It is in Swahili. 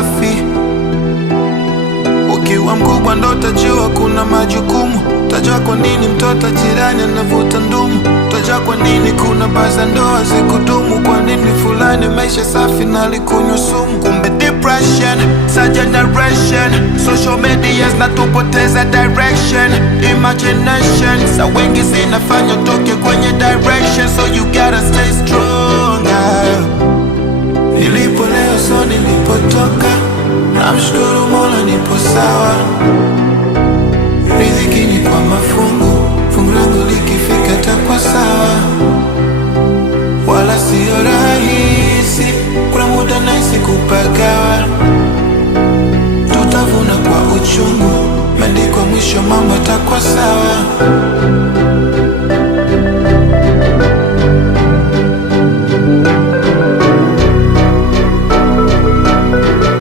safi. Ukiwa mkubwa ndo utajua kuna majukumu. Utajua kwa nini mtoto jirani anavuta ndumu. Utajua kwa nini kuna baza ndoa zikudumu. Kwa nini fulani maisha safi na alikunywa sumu. Kumbe depression, sa generation. Social media zinatupoteza direction. Imagination, sa wengi zinafanya utoke kwenye direction. So you gotta stay strong. Nilipo leo so nilipotoka. Namshukuru Mola nipo sawa. Riziki ni kwa mafungu. Fungu langu likifika takwa sawa. Wala sio rahisi. Kuna muda nahisi kupagawa. Tutavuna kwa uchungu. Imeandikwa mwisho mambo takwa sawa.